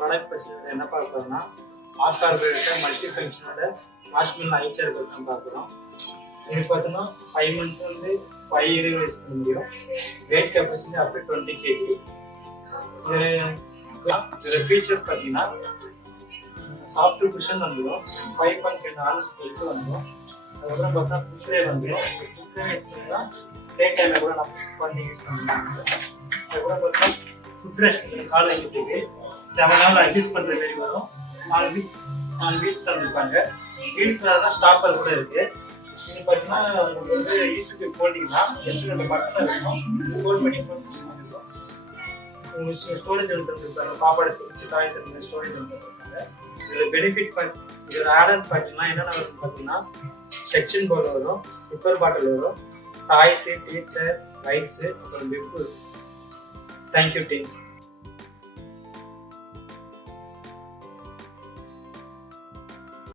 Product personal என்ன பார்க்குறோம்னா ஆர்கார்பரேட்டர் multi ஃபங்க்ஷனோட வாஷ்மில் Eicher பற்றி தான் பார்க்குறோம். இது பார்த்தோன்னா 5 months வந்து 5 year யூஸ் பண்ண முடியும். Wait capacity up to 20 kg. இதோட ஃபீச்சர் பார்த்தீங்கன்னா சாஃப்ட் குஷன் வந்துடும், 5.5 ஆர்எஸ் வெயிட் வந்துடும். அதுக்கப்புறம் பார்த்தா ஃபுட் ட்ரே வந்துடும். ஃபுட் ட்ரே யூஸ் பண்ணால் டே டைமில் கூட நம்ம பண்ணி யூஸ் பண்ணலாம். அதுக்கப்புறம் பார்த்தா ஃபுட் ரெஸ்ட் கால் வைக்கிறதுக்கு 7 hours அட்ஜஸ்ட் பண்ணுற மாதிரி வரும். 4 வீக்ஸ் தந்துருப்பாங்க. வீல்ஸ் வேணா ஸ்டாப்பர் கூட இருக்குது. இது பார்த்தீங்கன்னா உங்களுக்கு வந்து ஈஸி ஃபோல்டிங் தான். ஜஸ்ட் அந்த பட்டன் இருக்கும், ஃபோல்ட் பண்ணி வந்துடும். உங்களுக்கு ஸ்டோரேஜ் தந்துருப்பாங்க, பாப்பாடு திங்ஸ் டாய்ஸ் அந்த ஸ்டோரேஜ் தந்துருப்பாங்க. இதில் பெனிஃபிட் இதோட ஆர்டர் பார்த்தீங்கன்னா என்னென்ன வருது பார்த்தீங்கன்னா செக்ஷன் பவுல் வரும், சிப்பர் பாட்டில் வரும், டாய்ஸு, டீத்தர், லைட்ஸு, அப்புறம் பெப்பு. Thank you team.